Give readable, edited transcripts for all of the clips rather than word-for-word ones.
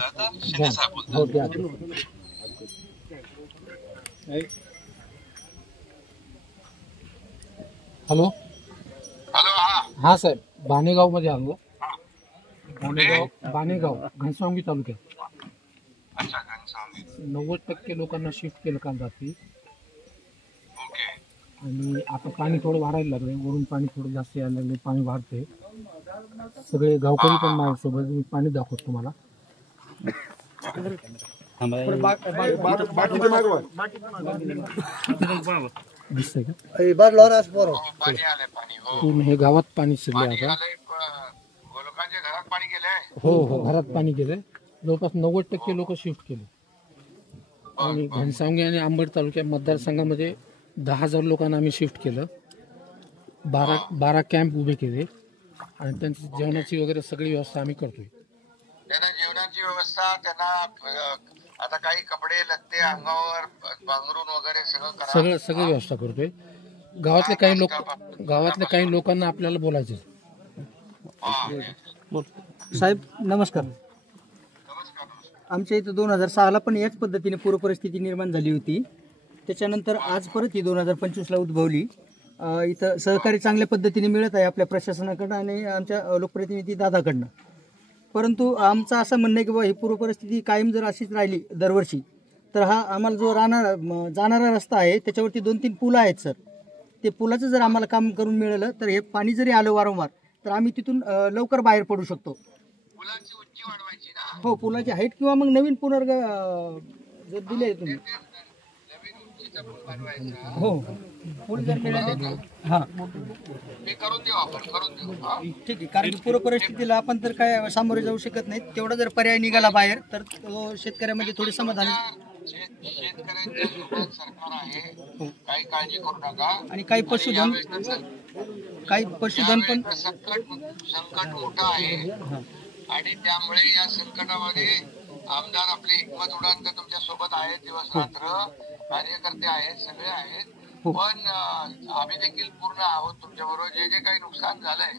शिंदे साहेब बोलतात. Hello hello. हा साहेब, बाणेगाव मध्ये आलो. कुठे? बाणेगाव घनसावंगी तालुक्यात. अच्छा, घनसावंगी. 90% लोकांना शिफ्ट केलं काल रात्री. ओके. आणि आता पाणी थोडं वाढायला लागलं, वरून पाणी थोडं जास्त यायला लागले, पाणी वाढते. सगळे गावकरी पण माझ्यासोबत, मी पाणी दाखवतो तुम्हाला. दिसतंय का? पाणी आलंय, पाणी. हो, पूर्ण हे गावात पाणी शिरले पाणी आता. आलंय. लोकांच्या घरात पाणी गेलंय. हो, घरात पाणी गेलंय. जवळपास 90% लोक शिफ्ट केले. आणि घनसावंगी आणि अंबड तालुक्या मतदारसंघामध्ये 10,000 लोकांना आम्ही शिफ्ट केलं. 12 कॅम्प उभे केले आणि त्यांची जेवणाची वगैरे सगळी व्यवस्था आम्ही करतोय. त्यांना जेवणाची व्यवस्था, त्यांना आता काही कपडे लत्ते अंगावर पांघरून वगैरे सगळं करा. सगळं व्यवस्था करतोय. गावातल्या काही लोकांना आपल्याला बोलायचं. साहेब नमस्कार. आमच्या इथं 2006ला पण याच पद्धतीने पूरपरिस्थिती निर्माण झाली होती. त्याच्यानंतर आज परत ही 2025ला उद्भवली. इथं सहकार्य चांगल्या पद्धतीने मिळत आहे आपल्या प्रशासनाकडनं आणि आमच्या लोकप्रतिनिधी दादाकडनं. परंतु आमचं असं म्हणणं आहे की बाबा ही पूरपरिस्थिती कायम जर अशीच राहिली दरवर्षी, तर हा आम्हाला जो जाणारा रस्ता आहे त्याच्यावरती 2-3 पुलं आहेत सर. ते पुलाचं जर आम्हाला काम करून मिळालं तर हे पाणी जरी आलं वारंवार तर आम्ही तिथून लवकर बाहेर पडू शकतो. पुलाची उंची वाढवायची ना. हो, पुलाची हाईट किंवा मग नवीन जर दिले तुम्ही. नवीन उंचीचा पूल बनवायचा. हो, पूल जर मिळाले हां ते करून देऊ, आपण करून देऊ. ठीक आहे. कारण पूर परिस्थितीला आपण तर काय सामोरे जाऊ शकत नाही. तेवढा जर पर्याय निघाला बाहेर तर शेतकऱ्यामध्ये थोडी समाधान. शेतकऱ्यांच्या सोबत सरकार आहे, काही काळजी करू नका. आणि काही पशुधन पण संकट मोठं आहे आणि त्यामुळे या संकटामध्ये आमदार आपले हिकमत उडान तर तुमच्या सोबत आहेत, दिवस रात्र कार्यकर्ते आहेत, सगळे आहेत. पण आम्ही देखील पूर्ण आहोत तुमच्या बरोबर. जे काही नुकसान झालंय,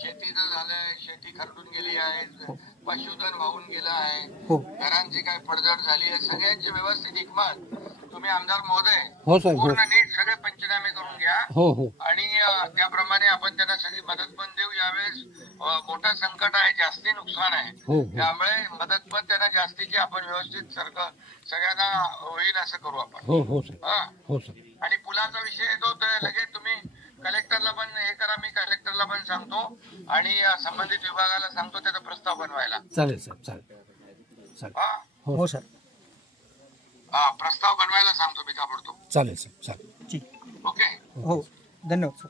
शेतीचं झालंय, शेती खरडून गेली आहे, पशुधन वाहून गेलं आहे, घरांची काय पडझड झाली आहे, सगळ्यांची व्यवस्थित हिकमत तुम्ही आमदार महोदय पूर्ण नीट सगळे पंचनामे करून घ्या. आणि त्याप्रमाणे आपण त्यांना सगळी मदत पण देऊ. यावेळेस मोठं संकट आहे, जास्ती नुकसान आहे, त्यामुळे मदत पण त्यांना जास्तीची आपण व्यवस्थित सगळ्यांना होईल असं करू आपण. आणि पुलाचा विषय येतो तर लगेच तुम्ही कलेक्टरला पण हे करा. मी कलेक्टरला पण सांगतो आणि संबंधित विभागाला सांगतो त्याचा प्रस्ताव बनवायला. चालेल साहेब, चालेल. हो सर. प्रस्ताव बनवायला सांगतो मी ताबडतोब. चालेल साहेब, चालेल. ठीक. ओके. हो, धन्यवाद सर.